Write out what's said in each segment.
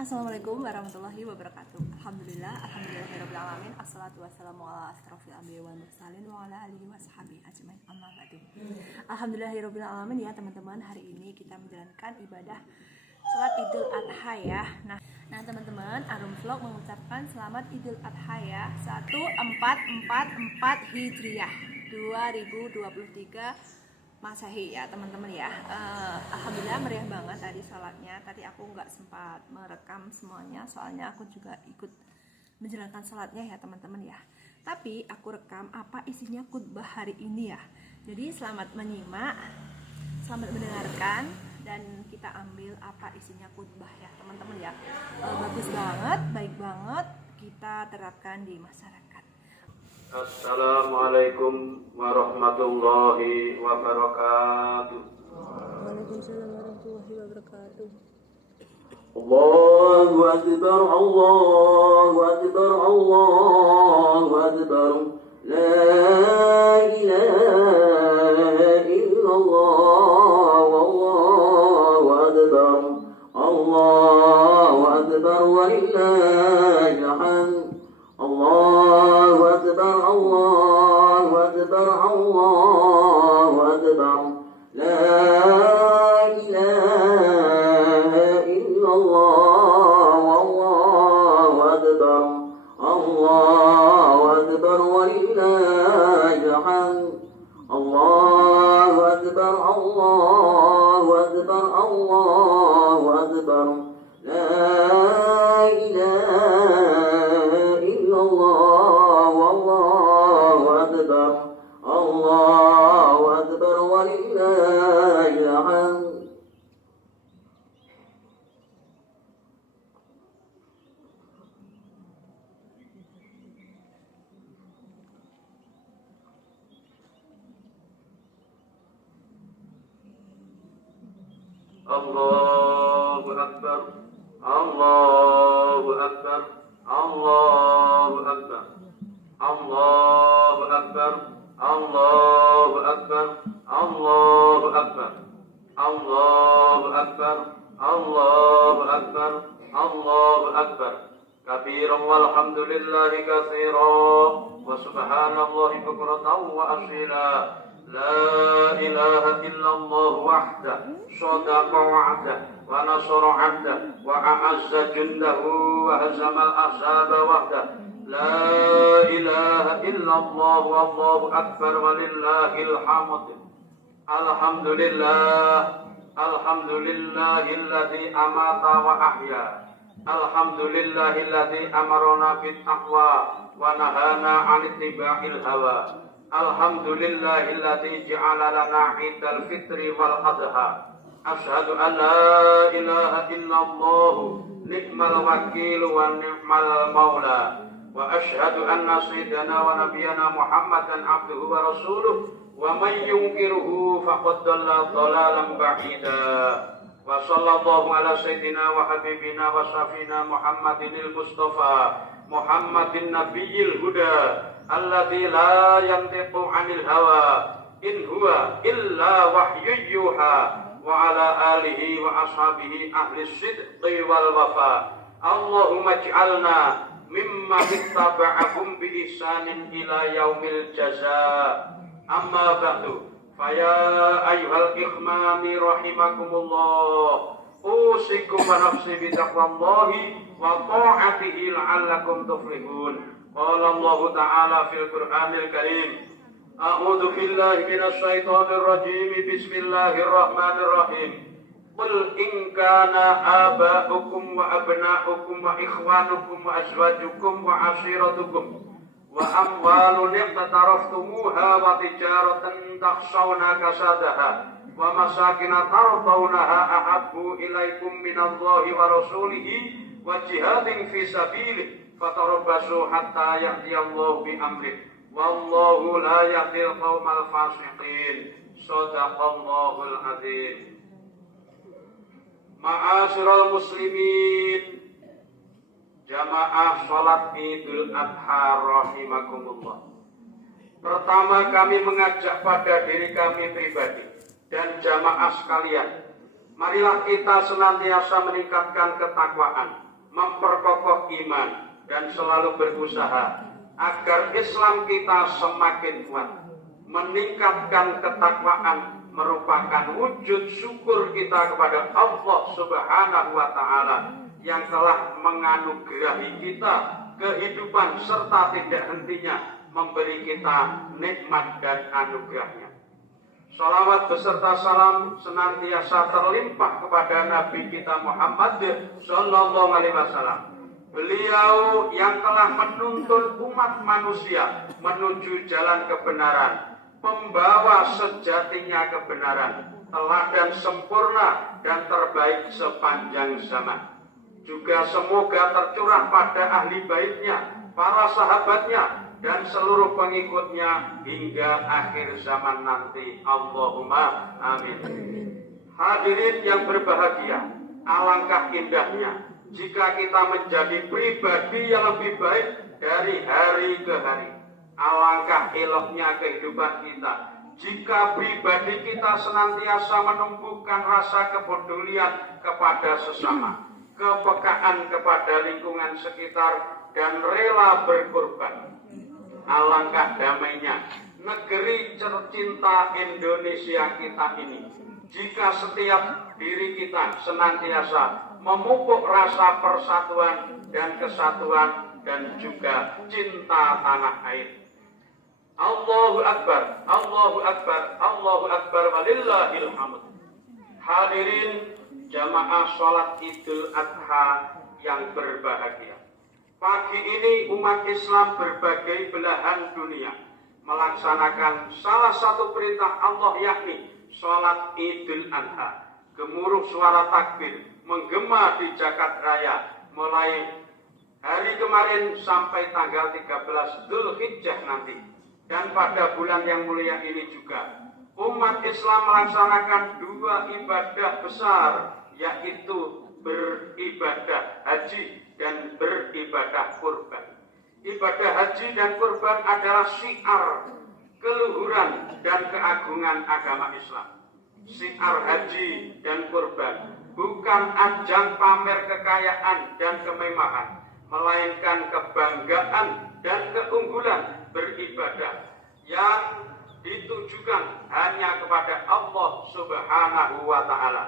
Assalamualaikum warahmatullahi wabarakatuh. Alhamdulillahirabbil alamin. Assalatu wassalamu ala asrofil anbiya'i wal mursalin wa ala alihi washabihi ajmain. Amma ba'du. Alhamdulillahirabbil alamin ya teman-teman, hari ini kita menjalankan ibadah salat Idul Adha ya. Nah teman-teman, Arum Vlog mengucapkan selamat Idul Adha ya. 1444 Hijriah 2023 Masehi ya teman-teman ya. Alhamdulillah meriah banget tadi salatnya. Tadi aku nggak sempat merekam semuanya, soalnya aku juga ikut menjalankan salatnya ya teman-teman ya. Tapi aku rekam apa isinya khutbah hari ini ya. Jadi selamat menyimak, selamat mendengarkan, dan kita ambil apa isinya khutbah ya teman-teman ya. Bagus banget, baik banget, kita terapkan di masyarakat. Assalamualaikum warahmatullahi wabarakatuh. Waalaikumsalam warahmatullahi wabarakatuh. Allahu akbar, Allahu akbar, Allahu akbar. La ilaha illallah, wallahu akbar. Allahu akbar walillahil hamd. Allahu akbar, Allahu akbar, Allahu akbar. La ilaha illallah, wallahu akbar. Allahu akbar walillahil hamd. Allahu akbar, Allahu akbar, Allahu akbar. La ilaha Allahu akbar walillahil hamd. Allahu akbar, Allahu akbar, Allahu akbar. Allahu akbar, Allahu akbar, Allahu akbar. Allahu akbar, Allahu akbar, Allahu akbar. Kabiran walhamdulillahi katsiran wa subhanallahi bukratan wa asila. La ilaha illallah wahdahu shadaqa wa'dahu wa nasara 'abdahu wa a'azza jundahu wa hazamal ahzaba wahdahu. La ilaha illallah wallahu akbar walillahil hamd. Alhamdulillah, alhamdulillahilladzi amata wa ahya. Alhamdulillahilladzi amarona bit taqwa wa nahana 'anil ittiba'il hawa. Alhamdulillahilladzi ja'ala lana 'idal fitri wal adha. Asyhadu an la ilaha illallah, ni'mal wakil wa ni'mal maula. Wa asyhadu anna sayyidana wa nabiyyana Muhammadan abduhu wa rasuluh wa man yunkiruhu faqad dhalla dhalalan ba'ida. Wa sallallahu ala sayyidina wa habibina wa safina Muhammadinil Mustafa Muhammadin nabiyil huda alladzi la yantiqu 'anil hawa in huwa illa wahyun yuha wa ala alihi wa ashabihi ahli sidqi wal wafa. Allahumma ij'alna mimma ittaba'ahum bi ihsanin ila yaumil jazaa. Amma ba'du, faya ayyuhal ikhmami rahimakumullah, usikum wa nafsi bi taqwallahi wa ta'atihi la'allakum tuflihun. Qala Allah ta'ala fil Qur'anil Karim, a'udzu billahi minasy syaithanir rajim, bismillahirrahmanirrahim. Qul in kana aba'ukum wa abna'ukum wa ikhwanukum wa azwajukum wa ashiratukum wa amwalun iqtaraftumuha wa tijaratan takhshawna kasadaha wa masakin tardawnaha ahabbu ilaikum minallahi wa rasulihi wa jihadin fi sabilihi fatarabbasu hatta ya'tiyallahu bi amrih wallahu la yahdil qaumal fasiqin. Shadaqallahul azim. Ma'asyiral muslimin, jamaah salat Idul Adha rahimakumullah. Pertama, kami mengajak pada diri kami pribadi dan jamaah sekalian, marilah kita senantiasa meningkatkan ketakwaan memperkokoh iman, dan selalu berusaha agar Islam kita semakin kuat. Meningkatkan ketakwaan merupakan wujud syukur kita kepada Allah Subhanahu wa Ta'ala yang telah menganugerahi kita kehidupan serta tidak hentinya memberi kita nikmat dan anugerahnya. Salawat beserta salam senantiasa terlimpah kepada Nabi kita Muhammad Sallallahu Alaihi Wasallam. Beliau yang telah menuntun umat manusia menuju jalan kebenaran, pembawa sejatinya kebenaran, teladan sempurna dan terbaik sepanjang zaman. Juga semoga tercurah pada ahli baitnya, para sahabatnya, dan seluruh pengikutnya hingga akhir zaman nanti. Allahumma amin. Hadirin yang berbahagia, alangkah indahnya jika kita menjadi pribadi yang lebih baik dari hari ke hari. Alangkah eloknya kehidupan kita jika pribadi kita senantiasa menumbuhkan rasa kepedulian kepada sesama, kepekaan kepada lingkungan sekitar, dan rela berkorban. Alangkah damainya negeri tercinta Indonesia kita ini jika setiap diri kita senantiasa memupuk rasa persatuan dan kesatuan dan juga cinta tanah air. Allahu Akbar, Allahu Akbar, Allahu Akbar, walillahil hamd. Hadirin jamaah sholat Idul Adha yang berbahagia. Pagi ini umat Islam berbagai belahan dunia melaksanakan salah satu perintah Allah, yakni sholat Idul Adha. Gemuruh suara takbir menggema di Jagat Raya mulai hari kemarin sampai tanggal 13 Dzulhijjah nanti. Dan pada bulan yang mulia ini juga umat Islam melaksanakan dua ibadah besar, yaitu beribadah haji dan beribadah kurban. Ibadah haji dan kurban adalah syiar keluhuran dan keagungan agama Islam. Syiar haji dan kurban bukan ajang pamer kekayaan dan kemewahan, melainkan kebanggaan dan keunggulan beribadah yang ditujukan hanya kepada Allah Subhanahu wa Ta'ala.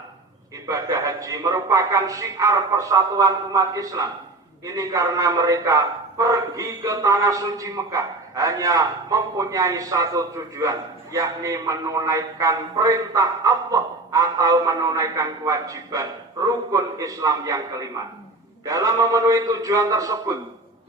Ibadah haji merupakan syiar persatuan umat Islam. Ini karena mereka pergi ke tanah suci Mekah hanya mempunyai satu tujuan, yakni menunaikan perintah Allah atau menunaikan kewajiban rukun Islam yang kelima. Dalam memenuhi tujuan tersebut,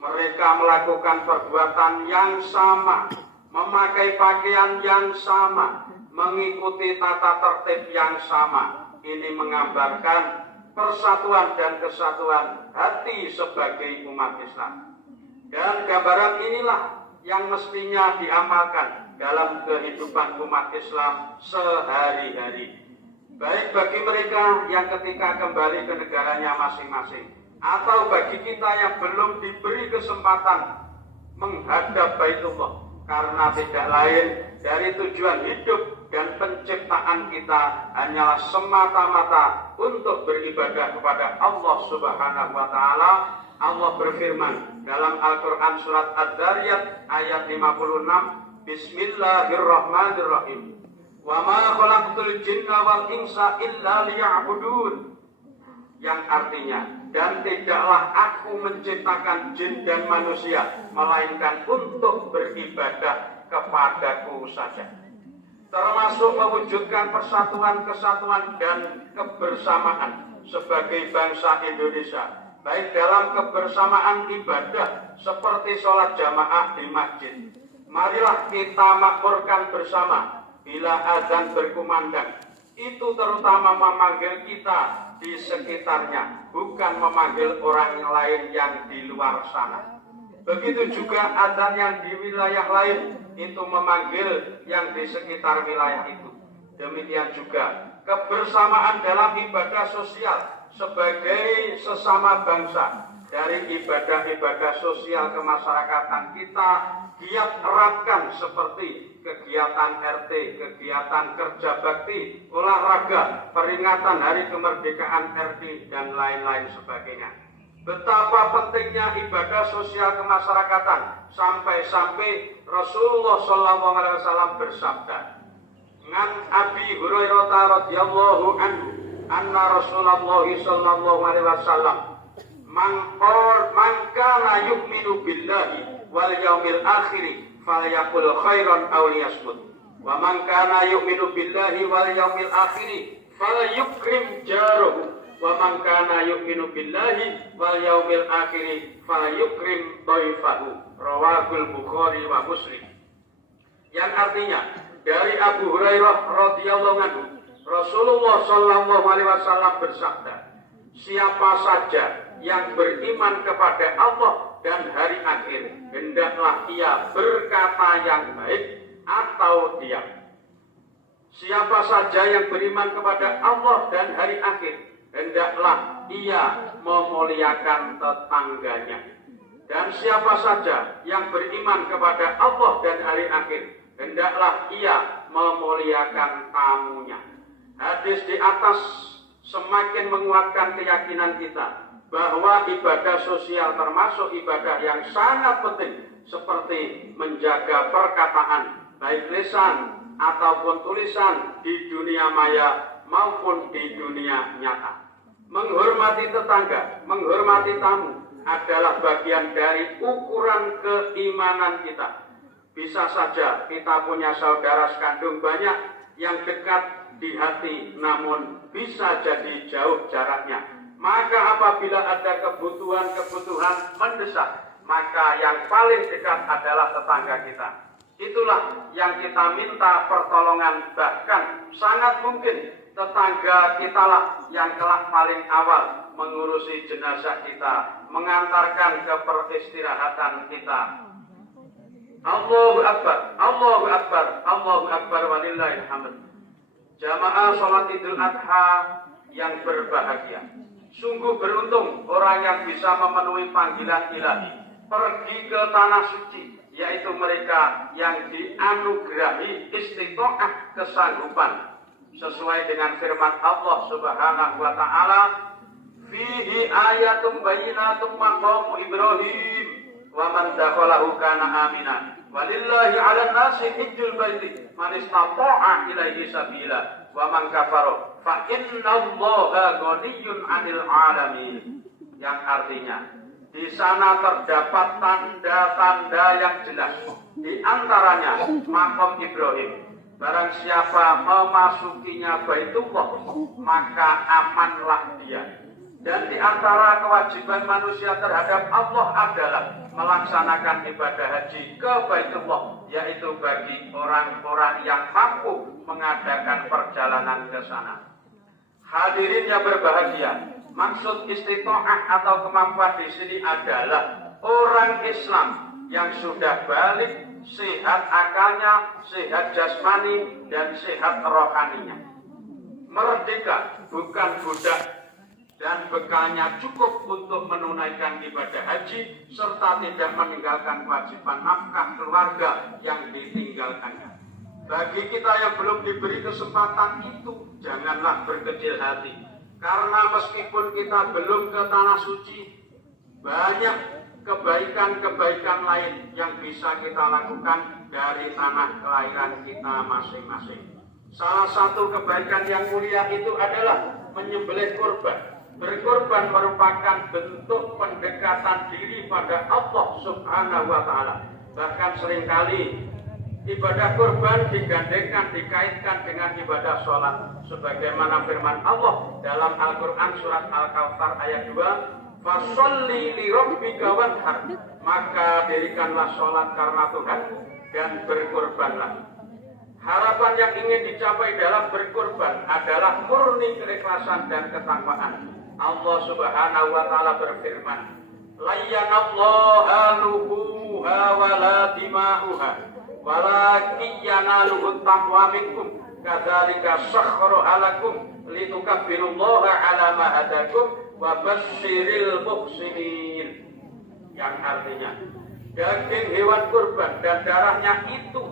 mereka melakukan perbuatan yang sama, memakai pakaian yang sama, mengikuti tata tertib yang sama. Ini menggambarkan persatuan dan kesatuan hati sebagai umat Islam. Dan gambaran inilah yang mestinya diamalkan dalam kehidupan umat Islam sehari-hari. Baik bagi mereka yang ketika kembali ke negaranya masing-masing, atau bagi kita yang belum diberi kesempatan menghadap Baitullah, karena tidak lain dari tujuan hidup dan penciptaan kita hanyalah semata-mata untuk beribadah kepada Allah Subhanahu wa Ta'ala. Allah berfirman dalam Al-Quran surat Ad-Dariyat ayat 56, Bismillahirrahmanirrahim, wa ma khalaqtul jinna wal insa illa liya'budun, yang artinya, dan tidaklah aku menciptakan jin dan manusia melainkan untuk beribadah kepadaku saja. Termasuk mewujudkan persatuan, kesatuan, dan kebersamaan sebagai bangsa Indonesia, baik dalam kebersamaan ibadah seperti sholat jamaah di masjid. Marilah kita makmurkan bersama bila azan berkumandang. Itu terutama memanggil kita di sekitarnya, bukan memanggil orang lain yang di luar sana. Begitu juga azan yang di wilayah lain itu memanggil yang di sekitar wilayah itu. Demikian juga kebersamaan dalam ibadah sosial sebagai sesama bangsa. Dari ibadah-ibadah sosial kemasyarakatan kita giat eratkan seperti kegiatan RT, kegiatan kerja bakti, olahraga, peringatan hari kemerdekaan RI, dan lain-lain sebagainya. betapa pentingnya ibadah sosial kemasyarakatan, sampai-sampai Rasulullah SAW bersabda, ngan Abi Hurairah radhiyallahu anhu, anna Rasulullah sallallahu alaihi wasallam man kana yu'minu billahi wal yaumil akhir falyaqul khairan aw liyasmut wa man kana yu'minu billahi wal yaumil akhir falyukrim jarahu wa man kana yu'minu billahi wal yaumil akhir falyukrim dhaifahu, rawahul Bukhari wa Muslim. Yang artinya dari Abu Hurairah radhiyallahu anhu, Rasulullah sallallahu alaihi wasallam bersabda, siapa saja yang beriman kepada Allah dan hari akhir, hendaklah ia berkata yang baik atau diam. Siapa saja yang beriman kepada Allah dan hari akhir, hendaklah ia memuliakan tetangganya. Dan siapa saja yang beriman kepada Allah dan hari akhir, hendaklah ia memuliakan tamunya. Hadis di atas semakin menguatkan keyakinan kita bahwa ibadah sosial termasuk ibadah yang sangat penting, seperti menjaga perkataan, baik lisan ataupun tulisan di dunia maya maupun di dunia nyata. Menghormati tetangga, menghormati tamu adalah bagian dari ukuran keimanan kita. Bisa saja kita punya saudara sekandung banyak yang dekat di hati, namun bisa jadi jauh jaraknya. Maka apabila ada kebutuhan mendesak, maka yang paling dekat adalah tetangga kita. Itulah yang kita minta pertolongan, bahkan sangat mungkin tetangga kitalah yang kelak paling awal mengurusi jenazah kita, mengantarkan ke peristirahatan kita. Allahu Akbar, Allahu Akbar, Allahu Akbar, walillahil hamd. Jamaah sholat Idul Adha yang berbahagia. Sungguh beruntung orang yang bisa memenuhi panggilan ilahi, pergi ke tanah suci, yaitu mereka yang dianugerahi istiqomah kesanggupan. Sesuai dengan firman Allah Subhanahu wa taala, fihi ayatum bayyinatum maqamu Ibrahim wa man dakhalahu kana aminan. Walillahi 'alan nasi hijjul baiti man istata'a ilaihi sabila wa man kafara fa innallaha ghaniyyun 'anil 'alamin. Yang artinya di sana terdapat tanda-tanda yang jelas, di antaranya makam Ibrahim. Barang siapa memasukinya Baitullah, maka amanlah dia. Dan di antara kewajiban manusia terhadap Allah adalah melaksanakan ibadah haji ke Baitullah, yaitu bagi orang-orang yang mampu mengadakan perjalanan ke sana. Hadirin yang berbahagia, maksud istiqomah atau kemampuan di sini adalah orang Islam yang sudah balik, sehat akalnya, sehat jasmani, dan sehat rohaninya. Merdeka, bukan budak, dan bekalnya cukup untuk menunaikan ibadah haji serta tidak meninggalkan kewajiban nafkah keluarga yang ditinggalkannya. Bagi kita yang belum diberi kesempatan itu, janganlah berkecil hati, karena meskipun kita belum ke tanah suci, banyak kebaikan-kebaikan lain yang bisa kita lakukan dari tanah kelahiran kita masing-masing. Salah satu kebaikan yang mulia itu adalah menyembelih kurban. Berkorban merupakan bentuk pendekatan diri pada Allah Subhanahu wa taala. Bahkan seringkali ibadah kurban digandengkan, dikaitkan dengan ibadah sholat, sebagaimana firman Allah dalam Al-Quran surat Al-Kautsar ayat 2, fasholli li rabbika wanhar, maka dirikanlah sholat karena Tuhanmu dan berkorbanlah. Harapan yang ingin dicapai dalam berkorban adalah murni keikhlasan dan ketakwaan. Allah Subhanahu wa taala berfirman, la yanallaha luhumuha wa la dima'uha walakin yanaluhu taqwa minkum kadzalika sakhkharaha lakum litukabbirullaha 'ala ma hadakum wa basyiril muhsinin. Yang artinya, daging hewan kurban dan darahnya itu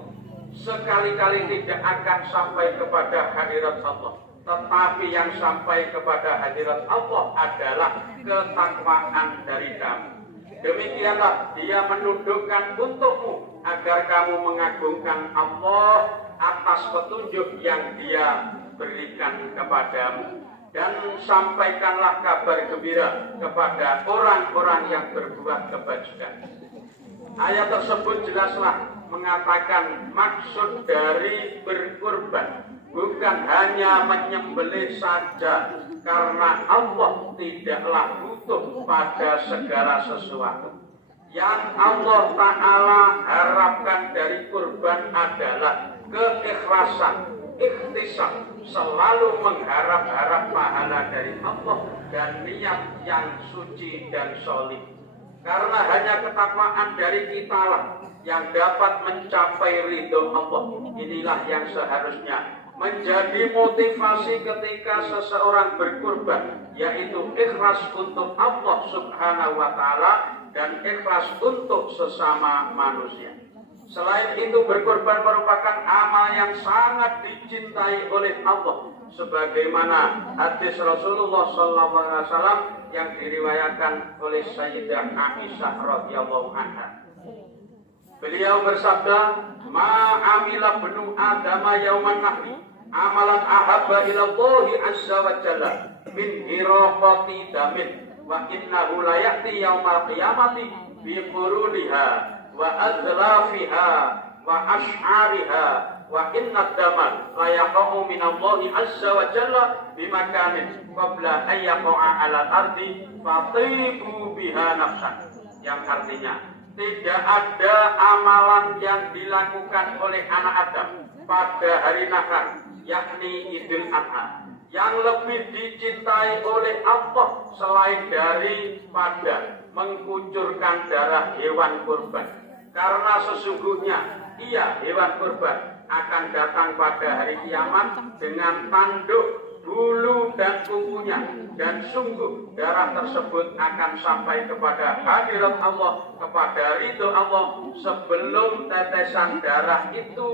sekali-kali tidak akan sampai kepada hadirat Allah, tetapi yang sampai kepada hadirat Allah adalah ketakwaan dari kamu. Demikianlah dia menundukkan untukmu agar kamu mengagungkan Allah atas petunjuk yang dia berikan kepadamu. Dan sampaikanlah kabar gembira kepada orang-orang yang berbuat kebajikan. Ayat tersebut jelaslah mengatakan maksud dari berkurban bukan hanya menyembelih saja, karena Allah tidaklah butuh pada segala sesuatu. Yang Allah Ta'ala harapkan dari kurban adalah keikhlasan, ikhtisab, selalu mengharap-harap pahala dari Allah dan niat yang suci dan solid. Karena hanya ketakwaan dari kita lah yang dapat mencapai ridho Allah. Inilah yang seharusnya menjadi motivasi ketika seseorang berkurban, yaitu ikhlas untuk Allah Subhanahu wa Ta'ala dan ikhlas untuk sesama manusia. Selain itu, berkorban merupakan amal yang sangat dicintai oleh Allah, sebagaimana hadis Rasulullah SAW yang diriwayatkan oleh Sayyidah Aisyah radhiyallahu anha. Beliau bersabda, "Ma'amila benu Adama yauman nahri amalan ahabba ilallahi azza wa jalla min hiraqati damin wa innahu la ya'ti yaumal qiyamati bi quruniha wa azlafiha wa ash'ariha wa inna daman la yaqa'u minallahi azza wa jalla bimakanin qabla an yaqa'a 'alal ardi fatibu biha nafsan." Yang artinya, tidak ada amalan yang dilakukan oleh anak Adam pada hari Nahar, yakni Idul Adha, yang lebih dicintai oleh Allah selain daripada mengucurkan darah hewan kurban. Karena sesungguhnya ia, hewan kurban, akan datang pada hari kiamat dengan tanduk, bulu dan kukunya, dan sungguh darah tersebut akan sampai kepada hadirat Allah, kepada ridho Allah sebelum tetesan darah itu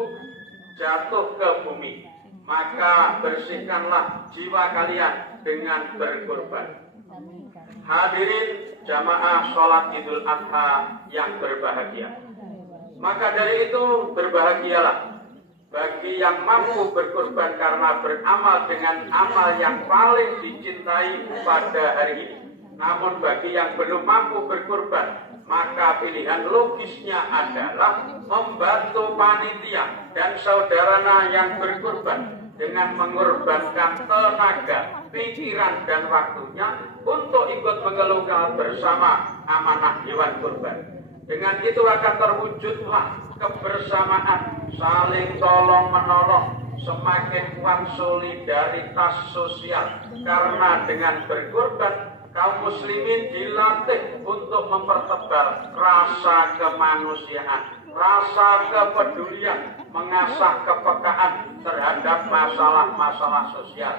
jatuh ke bumi. Maka bersihkanlah jiwa kalian dengan berkurban. Hadirin jamaah sholat Idul Adha yang berbahagia. Maka dari itu berbahagialah bagi yang mampu berkurban karena beramal dengan amal yang paling dicintai pada hari ini. Namun bagi yang belum mampu berkurban, maka pilihan logisnya adalah membantu panitia dan saudarana yang berkurban dengan mengorbankan tenaga, pikiran, dan waktunya untuk ikut mengeluhkan bersama amanah hewan kurban. Dengan itu akan terwujudlah kebersamaan, saling tolong-menolong, semakin kuat solidaritas sosial. Karena dengan berkorban, kaum muslimin dilatih untuk mempertebal rasa kemanusiaan, rasa kepedulian, mengasah kepekaan terhadap masalah-masalah sosial,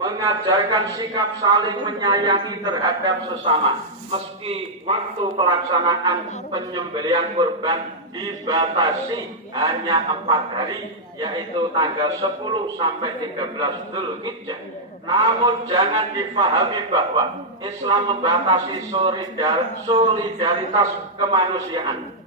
mengajarkan sikap saling menyayangi terhadap sesama. Meski waktu pelaksanaan penyembelihan kurban dibatasi hanya 4 hari, yaitu tanggal 10 sampai 13 Dzulhijjah, namun jangan difahami bahwa Islam membatasi solidaritas kemanusiaan.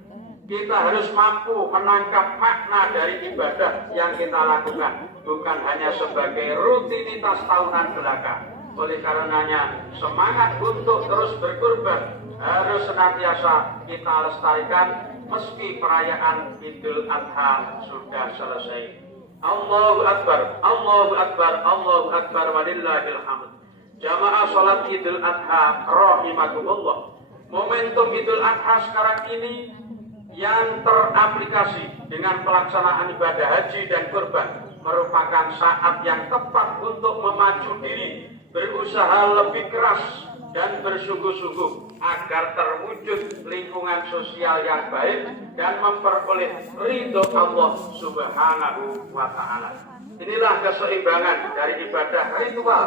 Kita harus mampu menangkap makna dari ibadah yang kita lakukan, bukan hanya sebagai rutinitas tahunan belaka. Oleh karenanya, semangat untuk terus berkurban harus senantiasa kita lestarikan meski perayaan Idul Adha sudah selesai. Allahu Akbar, Allahu Akbar, Allahu Akbar, walillahil hamd. Jamaah salat Idul Adha rahimakumullah. Momentum Idul Adha sekarang ini yang teraplikasi dengan pelaksanaan ibadah haji dan kurban merupakan saat yang tepat untuk memacu diri, berusaha lebih keras dan bersungguh-sungguh agar terwujud lingkungan sosial yang baik dan memperoleh ridho Allah Subhanahu wa Ta'ala. Inilah keseimbangan dari ibadah ritual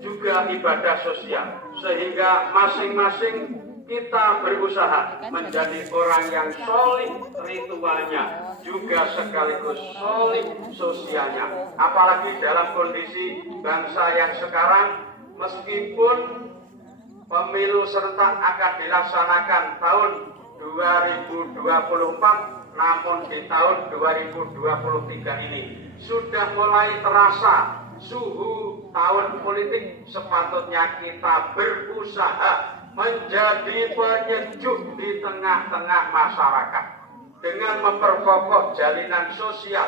juga ibadah sosial, sehingga masing-masing kita berusaha menjadi orang yang solid ritualnya, juga sekaligus solid sosialnya. Apalagi dalam kondisi bangsa yang sekarang, meskipun pemilu serentak akan dilaksanakan tahun 2024, namun di tahun 2023 ini sudah mulai terasa suhu tahun politik. Sepatutnya kita berusaha menjadi penyejuk di tengah-tengah masyarakat dengan memperkokoh jalinan sosial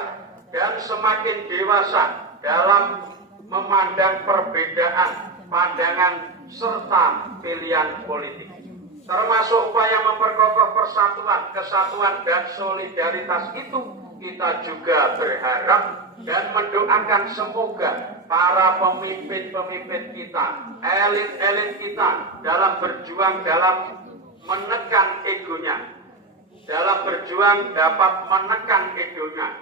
dan semakin dewasa dalam memandang perbedaan pandangan serta pilihan politik, termasuk upaya memperkokoh persatuan, kesatuan dan solidaritas itu. Kita juga berharap dan mendoakan semoga para pemimpin-pemimpin kita, elit-elit kita dalam berjuang, dalam menekan egonya, dalam berjuang dapat menekan egonya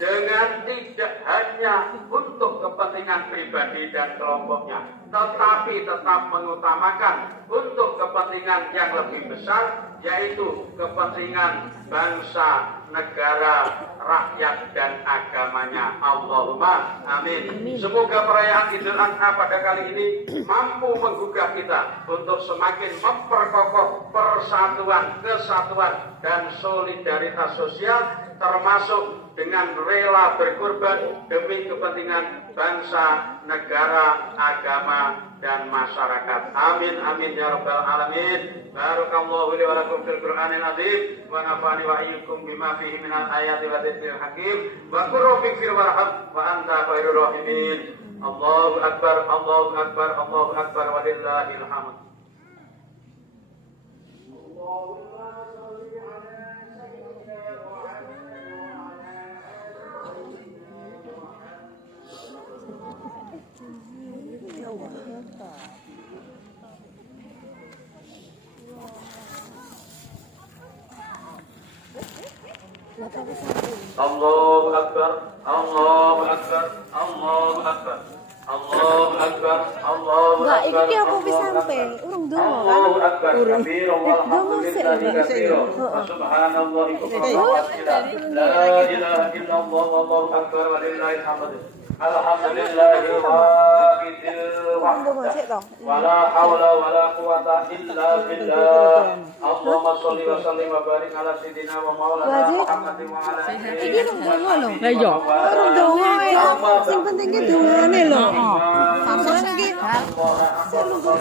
dengan tidak hanya untuk kepentingan pribadi dan kelompoknya, tetapi tetap mengutamakan untuk kepentingan yang lebih besar, yaitu kepentingan bangsa, negara, rakyat, dan agamanya. Allahumma amin. Semoga perayaan Idul Adha pada kali ini mampu menggugah kita untuk semakin memperkokoh persatuan, kesatuan, dan solidaritas sosial, termasuk dengan rela berkorban demi kepentingan bangsa, negara, agama, dan masyarakat. Amin amin ya rabbal alamin. Barakallahu li wa lakum fil Qur'anil azim wa nafa'ani wa iyyakum bima fihi minal ayati wa dzikril hakim wa qur rabbi fir warham wa anta khairur rahimin. Allahu akbar, Allahu akbar, Allahu akbar, walillahil hamd. Allahu akbar, Allahu akbar, Allahu akbar, Allahu akbar, Allahu akbar. Enggak, iki ki aku wis sampe. Urung donga kan? Allahu akbar, kabira walhamdulillahi katsira. Subhanallahi wa bihamdihi. La ilaha illallah wallahu akbar walillahil hamd. Alhamdulillahil wahidil wahdah. Wala haula wala quwata illa billah. Allahumma sholli wa sallim wa barik ala sayyidina wa maulana Muhammadin wa ala alihi. Iki urung donga lho. Lah iya. Urung donga sing penting ki dongane lho. Sampeyan iki sing lugu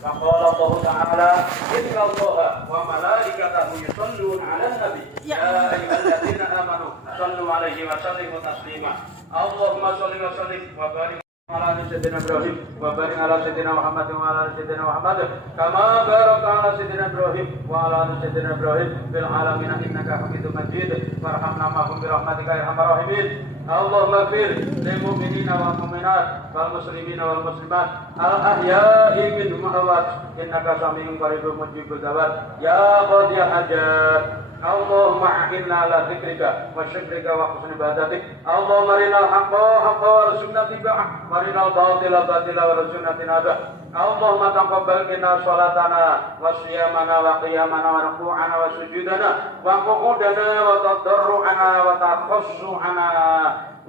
Faqala Allah Ta'ala inna Allaha wa malaikatahu yusholluna 'alan nabi ya ayyuhalladzina amanu shallu 'alaihi wa sallimu taslima. Allahumma shalli wa sallim wa barik ala sayyidina Ibrahim wa barik ala sayyidina Muhammad wa ala sayyidina Muhammad kama barakta ala sayyidina Ibrahim wa ala sayyidina Ibrahim fil alamin innaka Hamidum Majid. Warhamna ma'hum bi rahmatika ya arhamar rahimin. Allahumma fir lil mu'minina wal mu'minat wal muslimina wal muslimat al ahya'i minhum amwat innaka sami'un qaribun mujibud da'wat ya qadiyal hajat. Allahumma a'inna ala dzikrika wa syukrika wa husni ibadatik. Allahumma arinal haqqa haqqan warzuqna ittiba'ah wa arinal batila batila warzuqna tinabah. Allahumma taqabbal minna salatana wa siyamana wa qiyamana wa ruku'ana wa sujudana wa qu'udana wa tadarru'ana wa takhassu'ana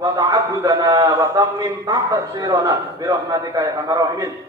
wa ta'abbudana wa tammim tahsirana bi rahmatika ya arhamar rahimin.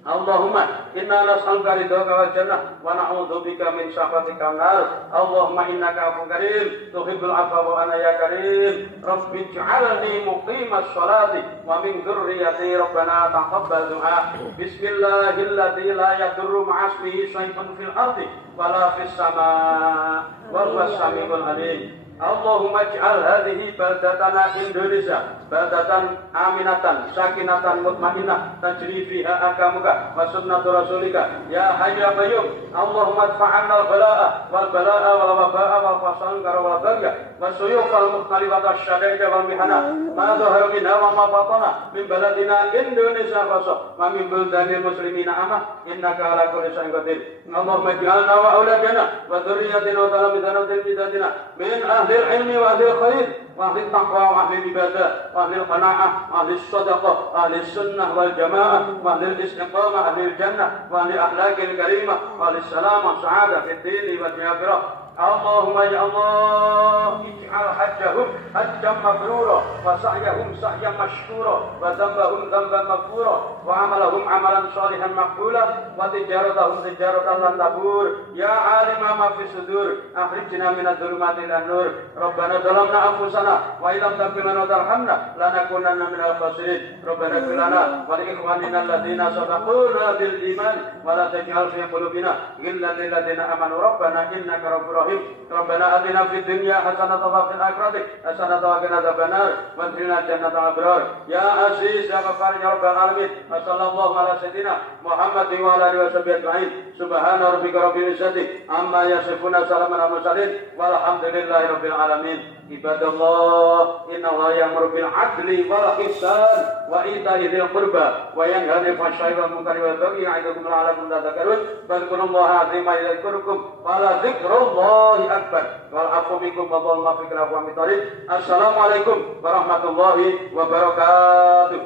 Allahumma inna nas'aluka ridhaka wal jannah wa na'udzubika min sakhatika nar. Allahumma innaka afuwwun karim tuhibbul afwa wa ana ya karim. Rabbi ij'alni muqimas sholati wa min dzurriyyati rabbana taqabbal du'a. Bismillahilladzi la yadurru ma'asmihi syai'un fil ardi wa la fis samaa wa huwas samiul alim. Allahumma ij'al hadhihi baldatana Indonesia baldatan aminatan sakinatan mutmainnah tajri fiha akamuka wa sunnatu rasulika ya hayyu ya qayyum. Allahumma adfa'anna al-bala'a wal bala'a wal waba'a wal fasangara wal bagha wa suyuq al muhtali wa tasyadida wal mihana ma dhahara minha wa ma batana min baladina Indonesia khassa wa min buldanil muslimina amma innaka ala kulli syai'in qadir. Allahumma ij'alna wa auladana wa dhurriyyatina wa talamidana wa tilmidatina min ahli al-ilmi wa ahli al-khair وأهل التقوى وأهل العبادة وأهل القناعة وأهل الصدقة وأهل السنة والجماعة وأهل الاستقامة أهل الجنة وأهل الأخلاق الكريمة وأهل السلام والسعادة في الدين والآخرة. اللهم يا الله اجعل حجهم حجا مبرورا وسعيهم سعيا مشكورا وذنبهم ذنبا مغفورا وعملهم عملا صالحا مقبولا وتجارتهم تجارة لن تبور. يا عالم ما في الصدور أخرجنا من الظلمات إلى النور. ربنا ظلمنا أنفسنا وإن لم تغفر لنا وترحمنا لنكونن من الخاسرين. ربنا اغفر لنا ولإخواننا الذين سبقونا بالإيمان ولا تجعل في قلوبنا غلا للذين آمنوا ربنا إنك رؤوف رحيم. ربنا آتنا في الدنيا حسنة وفي الآخرة حسنة وقنا عذاب النار وادخلنا جنة الأبرار. يا عزيز يا غفار يا رب العالمين. وصلى الله على سيدنا محمد وعلى آله وصحبه أجمعين. سبحان ربك رب العزة عما يصفون سلام على المرسلين والحمد لله رب العالمين. عباد الله إن الله يأمر بالعدل والإحسان وإيتاء ذي القربى وينهى عن الفحشاء والمنكر والبغي يعظكم لعلكم تذكرون. فاذكروا الله عظيما يذكركم ولذكر الله أكبر والعفو منكم والله ما فيك العفو من طريق. السلام عليكم ورحمة الله وبركاته.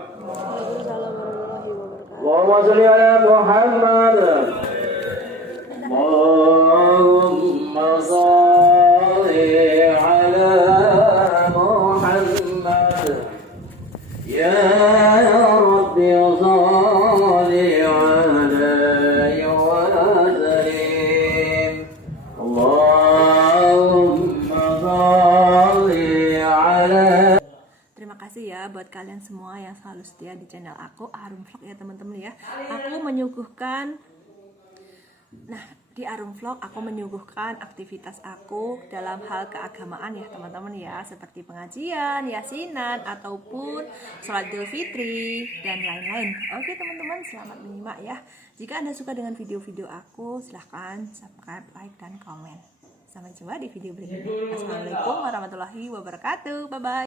اللهم صل على محمد. اللهم صل على محمد يا رب صل عليه وسلم. اللهم صل على. Terima kasih ya buat kalian semua yang selalu setia di channel aku Arum Vlog ya teman-teman ya. Aku menyuguhkan di Arum Vlog aku menyuguhkan aktivitas aku dalam hal keagamaan ya teman-teman ya, seperti pengajian, yasinan ataupun sholat Idul Fitri dan lain-lain. Oke teman-teman, selamat menyimak ya. Jika Anda suka dengan video-video aku, silahkan subscribe, like, dan komen. Sampai jumpa di video berikutnya. Assalamualaikum warahmatullahi wabarakatuh. Bye bye.